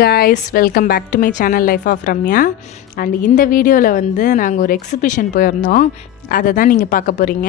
Guys, welcome back to my channel life of Ramya. And இந்த வீடியோவில் வந்து நாங்கள் ஒரு எக்ஸிபிஷன் போயிருந்தோம். அதை தான் நீங்கள் பார்க்க போகிறீங்க.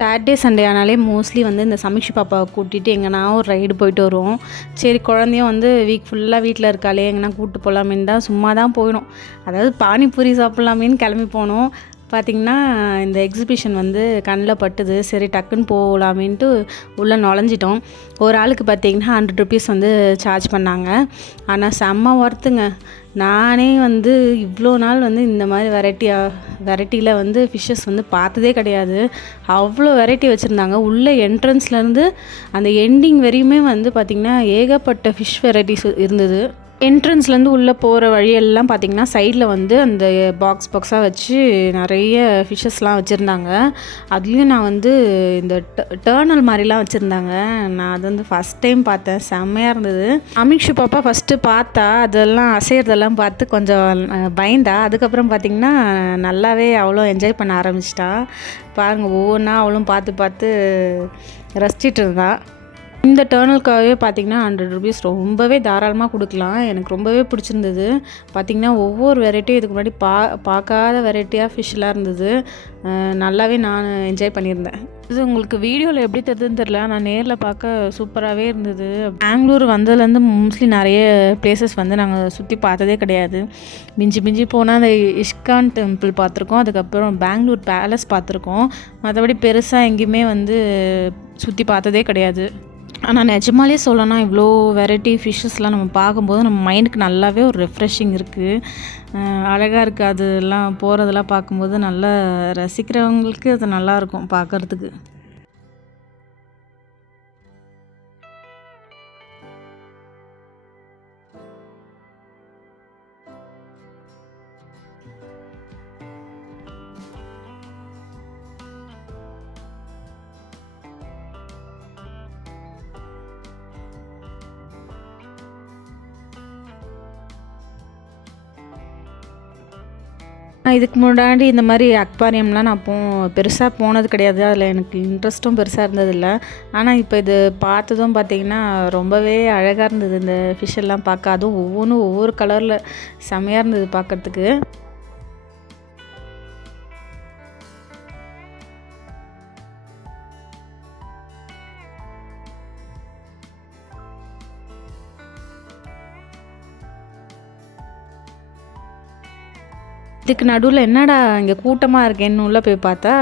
சாட்டர்டே சண்டே ஆனாலே மோஸ்ட்லி வந்து இந்த சமீக்ஷி பாப்பாவை கூட்டிகிட்டு எங்கன்னா ஒரு ரைடு போயிட்டு வருவோம். சரி, குழந்தையும் வந்து வீக் ஃபுல்லாக வீட்டில் இருக்காளே, எங்கன்னா கூப்பிட்டு போகலாமேன்னு தான் சும்மா தான் போயிடும். அதாவது பானிபூரி சாப்பிட்லாமேன்னு கிளம்பி போனோம். பார்த்திங்கன்னா இந்த எக்ஸிபிஷன் வந்து கண்ணில் பட்டுது. சரி, டக்குன்னு போகலாமேன்ட்டு உள்ளே நுழைஞ்சிட்டோம். ஒரு ஆளுக்கு பார்த்திங்கன்னா 100 ருபீஸ் வந்து சார்ஜ் பண்ணாங்க. ஆனால் செம்ம ஒர்த்துங்க. நானே வந்து இவ்வளோ நாள் வந்து இந்த மாதிரி வெரைட்டியில் வந்து ஃபிஷ்ஷஸ் வந்து பார்த்ததே கிடையாது. அவ்வளோ வெரைட்டி வச்சுருந்தாங்க. உள்ளே என்ட்ரன்ஸ்லேருந்து அந்த எண்டிங் வரையுமே வந்து பார்த்திங்கன்னா ஏகப்பட்ட ஃபிஷ் வெரைட்டிஸ் இருந்தது. என்ட்ரன்ஸ்லேருந்து உள்ளே போகிற வழியெல்லாம் பார்த்திங்கன்னா சைடில் வந்து அந்த பாக்ஸாக வச்சு நிறைய ஃபிஷ்ஷஸ்லாம் வச்சுருந்தாங்க. அதுலேயும் நான் வந்து இந்த டேர்னல் மாதிரிலாம் வச்சுருந்தாங்க. நான் அது வந்து ஃபஸ்ட் டைம் பார்த்தேன். செம்மையாக இருந்தது. சமீக்ஷி பாப்பா ஃபஸ்ட்டு பார்த்தா அதெல்லாம் அசைகிறதெல்லாம் பார்த்து கொஞ்சம் பயந்தா. அதுக்கப்புறம் பார்த்திங்கன்னா நல்லாவே அவ்வளோ என்ஜாய் பண்ண ஆரம்பிச்சிட்டா. பாருங்கள், ஒவ்வொன்றா அவளும் பார்த்து ரசிச்சிட்டு இருந்தா. இந்த டேர்னலுக்காகவே பார்த்திங்கன்னா 100 ருபீஸ் ரொம்பவே தாராளமாக கொடுக்கலாம். எனக்கு ரொம்பவே பிடிச்சிருந்தது. பார்த்திங்கன்னா ஒவ்வொரு வெரைட்டியும் இதுக்கு முன்னாடி பார்க்காத வெரைட்டியாக ஃபிஷ்ஷெலாம் இருந்தது. நல்லாவே நான் என்ஜாய் பண்ணியிருந்தேன். இது உங்களுக்கு வீடியோவில் எப்படி தெரியுதுன்னு தெரில, நான் நேரில் பார்க்க சூப்பராகவே இருந்தது. பெங்களூர் வந்ததுலேருந்து மோஸ்ட்லி நிறைய பிளேசஸ் வந்து நாங்கள் சுற்றி பார்த்ததே கிடையாது. மிஞ்சி போனால் அந்த இஸ்கான் டெம்பிள் பார்த்துருக்கோம். அதுக்கப்புறம் பெங்களூர் பேலஸ் பார்த்துருக்கோம். மற்றபடி பெருசாக எங்கேயுமே வந்து சுற்றி பார்த்ததே கிடையாது. ஆனால் நிஜமாலே சொல்லணும்னா இவ்வளோ வெரைட்டி ஃபிஷ்ஷஸ்லாம் நம்ம பார்க்கும்போது நம்ம மைண்டுக்கு நல்லாவே ஒரு ரெஃப்ரெஷிங் இருக்குது. அழகாக இருக்குது. அதெல்லாம் போகிறதெல்லாம் பார்க்கும்போது நல்லா ரசிக்கிறவங்களுக்கு அது நல்லாயிருக்கும் பார்க்குறதுக்கு. இதுக்கு முன்னாடி இந்த மாதிரி அக்வாரியம்லாம் நான் பெருசாக போனது கிடையாது. அதில் எனக்கு இன்ட்ரெஸ்ட்டும் பெருசாக இருந்ததில்ல. ஆனால் இப்போ இது பார்த்ததும் பார்த்திங்கன்னா ரொம்பவே அழகாக இருந்தது. இந்த ஃபிஷ்ஷெல்லாம் பார்க்க, அதுவும் ஒவ்வொன்றும் ஒவ்வொரு கலரில் செம்மையாக இருந்தது பார்க்குறதுக்கு. இதுக்கு நடுவில் என்னடா இங்கே கூட்டமாக இருக்கேன்னு உள்ளே போய் பார்த்தா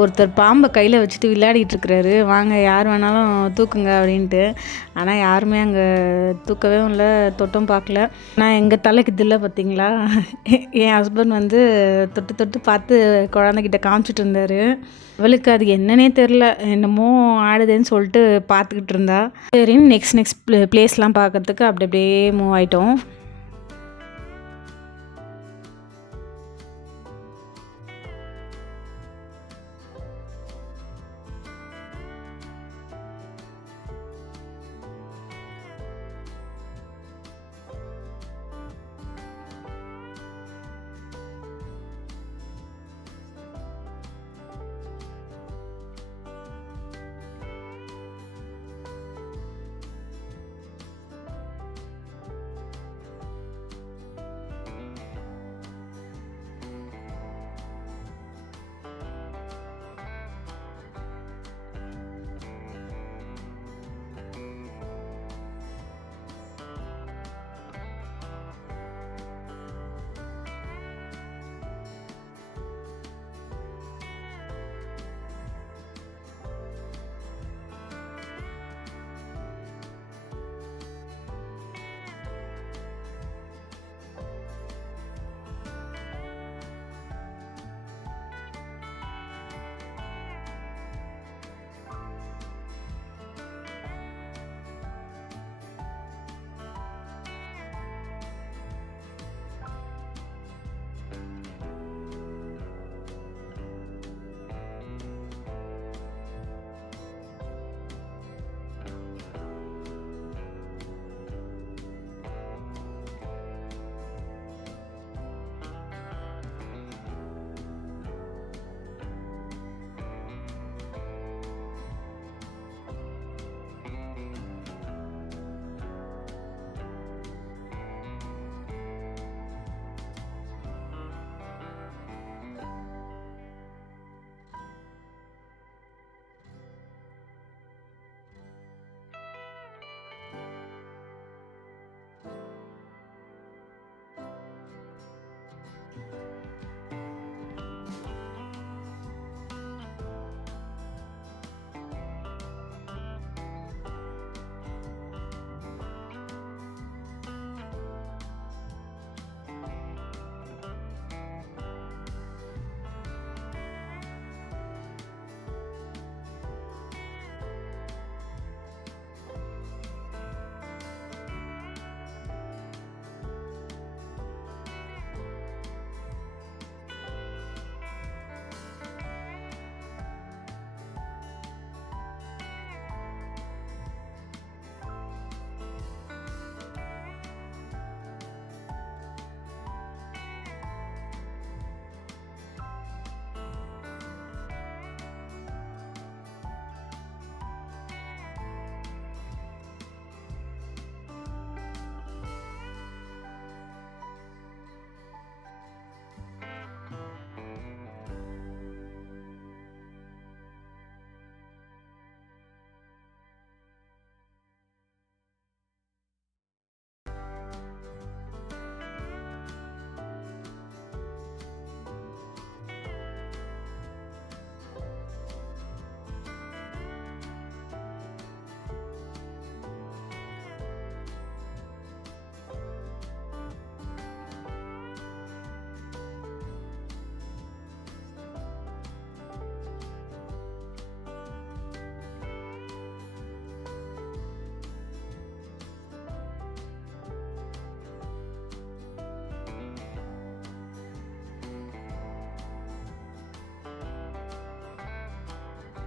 ஒருத்தர் பாம்பை கையில் வச்சுட்டு விளையாடிட்டு இருக்கிறாரு. வாங்க, யார் வேணாலும் தூக்குங்க அப்படின்ட்டு. ஆனால் யாருமே அங்கே தூக்கவே இல்லை, தொட்டும் பார்க்கல. ஆனால் எங்கள் தலைக்கு இதில்லை பார்த்தீங்களா. என் ஹஸ்பண்ட் வந்து தொட்டு பார்த்து குழந்தைகிட்ட காமிச்சிட்டு இருந்தார். அவளுக்கு அது என்னன்னே தெரில, என்னமோ ஆடுதுன்னு சொல்லிட்டு பார்த்துக்கிட்டு இருந்தா. சரின்னு நெக்ஸ்ட் பிளேஸ்லாம் பார்க்கறதுக்கு அப்படியே மூவ் ஆகிட்டோம்.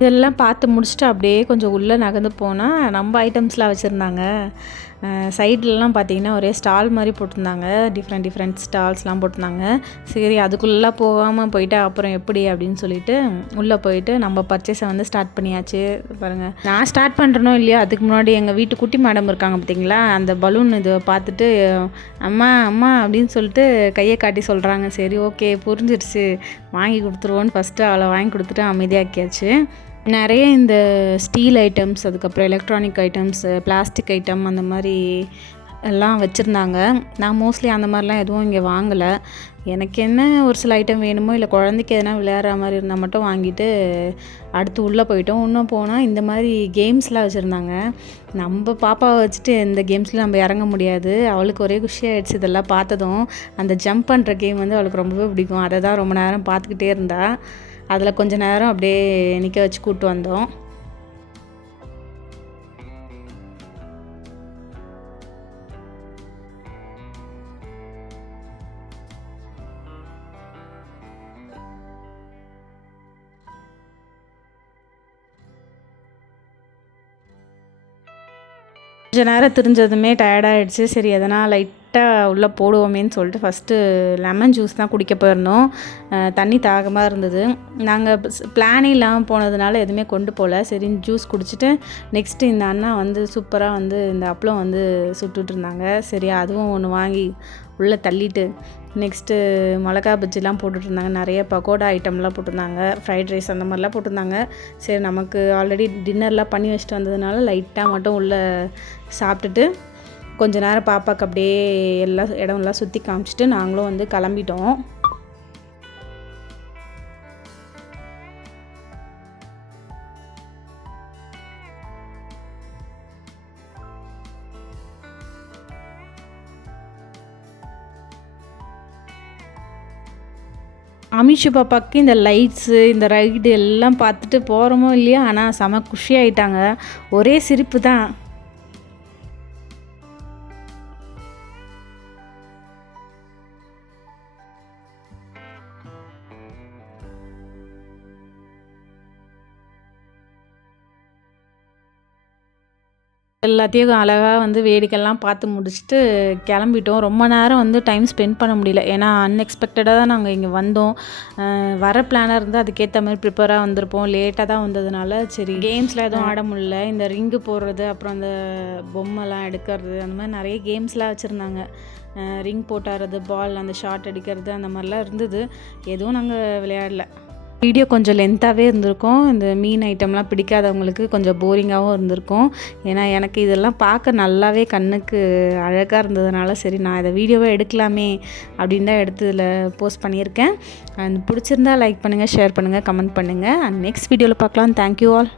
இதெல்லாம் பார்த்து முடிச்சுட்டு அப்படியே கொஞ்சம் உள்ளே நகர்ந்து போனால் நம்ம ஐட்டம்ஸ்லாம் வச்சுருந்தாங்க. சைட்லலாம் பார்த்திங்கன்னா ஒரே ஸ்டால் மாதிரி போட்டிருந்தாங்க. டிஃப்ரெண்ட் ஸ்டால்ஸ்லாம் போட்டிருந்தாங்க. சரி அதுக்குள்ளே போகாமல் போயிட்டு அப்புறம் எப்படி அப்படின்னு சொல்லிட்டு உள்ளே போயிட்டு நம்ம பர்ச்சேஸை வந்து ஸ்டார்ட் பண்ணியாச்சு. பாருங்கள், நான் ஸ்டார்ட் பண்ணுறனோ இல்லையோ அதுக்கு முன்னாடி எங்கள் வீட்டு குட்டி மேடம் இருக்காங்க பார்த்திங்களா, அந்த பலூன் இதை பார்த்துட்டு அம்மா அம்மா அப்படின்னு சொல்லிட்டு கையை காட்டி சொல்கிறாங்க. சரி ஓகே புரிஞ்சிடுச்சு, வாங்கி கொடுத்துருவோன்னு ஃபஸ்ட்டு அவளை வாங்கி கொடுத்துட்டு அமைதியாக்கியாச்சு. நிறைய இந்த ஸ்டீல் ஐட்டம்ஸ், அதுக்கப்புறம் எலக்ட்ரானிக் ஐட்டம்ஸ், பிளாஸ்டிக் ஐட்டம் அந்த மாதிரி எல்லாம் வச்சுருந்தாங்க. நான் மோஸ்ட்லி அந்த மாதிரிலாம் எதுவும் இங்கே வாங்கலை. எனக்கு என்ன ஒரு சில ஐட்டம் வேணுமோ இல்லை குழந்தைக்கு எதனா விளையாடுற மாதிரி இருந்தால் மட்டும் வாங்கிட்டு அடுத்து உள்ளே போயிட்டோம். இன்னும் போனால் இந்த மாதிரி கேம்ஸ்லாம் வச்சுருந்தாங்க. நம்ம பாப்பாவை வச்சுட்டு இந்த கேம்ஸ்லாம் நம்ம இறங்க முடியாது. அவளுக்கு ஒரே குஷியாகிடுச்சு இதெல்லாம் பார்த்ததும். அந்த ஜம்ப் பண்ணுற கேம் வந்து அவளுக்கு ரொம்பவே பிடிக்கும். அதை தான் ரொம்ப நேரம் பார்த்துக்கிட்டே இருந்தா. அதில் கொஞ்சம் நேரம் அப்படியே நிற்க வச்சு கூப்பிட்டு வந்தோம். கொஞ்ச நேரம் திரிஞ்சதுமே டயர்டாகிடுச்சு. சரி எதனால் லைட்டாக உள்ளே போடுவோமேன்னு சொல்லிட்டு ஃபஸ்ட்டு லெமன் ஜூஸ் தான் குடிக்க போயிருந்தோம். தண்ணி தாகமாக இருந்தது. நாங்கள் பிளானே இல்லாமல் போனதுனால எதுவுமே கொண்டு போகல. சரி ஜூஸ் குடிச்சிட்டு நெக்ஸ்ட்டு இந்த அண்ணா வந்து சூப்பராக வந்து இந்த அப்பளம் வந்து சுட்டுட்டு இருந்தாங்க. சரி அதுவும் ஒன்று வாங்கி உள்ளே தள்ளிட்டு நெக்ஸ்ட்டு மிளகா பஜ்ஜிலாம் போட்டுட்ருந்தாங்க. நிறைய பக்கோடா ஐட்டம்லாம் போட்டிருந்தாங்க. ஃப்ரைட் ரைஸ் அந்த மாதிரிலாம் போட்டிருந்தாங்க. சரி நமக்கு ஆல்ரெடி டின்னர்லாம் பண்ணி வச்சுட்டு வந்ததுனால லைட்டாக மட்டும் உள்ளே சாப்பிட்டுட்டு கொஞ்ச நேரம் பாப்பாவுக்கு அப்படியே எல்லா இடம்லாம் சுற்றி காமிச்சிட்டு நாங்களும் வந்து கிளம்பிட்டோம். அமிஷு பாப்பாவுக்கு இந்த லைட்ஸு இந்த ரைடு எல்லாம் பார்த்துட்டு போகிறோமோ இல்லையா, ஆனால் செம குஷியாயிட்டாங்க. ஒரே சிரிப்பு தான். எல்லாத்தையும் அழகாக வந்து வேடிக்கைலாம் பார்த்து முடிச்சுட்டு கிளம்பிட்டோம். ரொம்ப நேரம் வந்து டைம் ஸ்பெண்ட் பண்ண முடியல. ஏன்னா அன்எக்ஸ்பெக்டடாக தான் நாங்கள் இங்கே வந்தோம். வர பிளானாக இருந்தால் அதுக்கேற்ற மாதிரி ப்ரிப்பேராக வந்திருப்போம். லேட்டாக தான் வந்ததுனால சரி கேம்ஸில் எதுவும் ஆட முடியல. இந்த ரிங்கு போடுறது, அப்புறம் அந்த பொம்மைலாம் எடுக்கிறது, அந்த மாதிரி நிறைய கேம்ஸ்லாம் வச்சுருந்தாங்க. ரிங் போட்டாடுறது, பால் அந்த ஷாட் அடிக்கிறது அந்த மாதிரிலாம் இருந்தது. எதுவும் நாங்கள் விளையாடல. வீடியோ கொஞ்சம் லென்த்தாகவே இருந்திருக்கும். இந்த மீன் ஐட்டம்லாம் பிடிக்காதவங்களுக்கு கொஞ்சம் போரிங்காகவும் இருந்திருக்கும். ஏன்னா எனக்கு இதெல்லாம் பார்க்க நல்லாவே கண்ணுக்கு அழகாக இருந்ததுனால சரி நான் இதை வீடியோவை எடுக்கலாமே அப்படின்னு தான் எடுத்து இதில் போஸ்ட் பண்ணியிருக்கேன். பிடிச்சிருந்தா லைக் பண்ணுங்கள், ஷேர் பண்ணுங்கள், கமெண்ட் பண்ணுங்கள். அண்ட் நெக்ஸ்ட் வீடியோவில் பார்க்கலாம். Thank you all.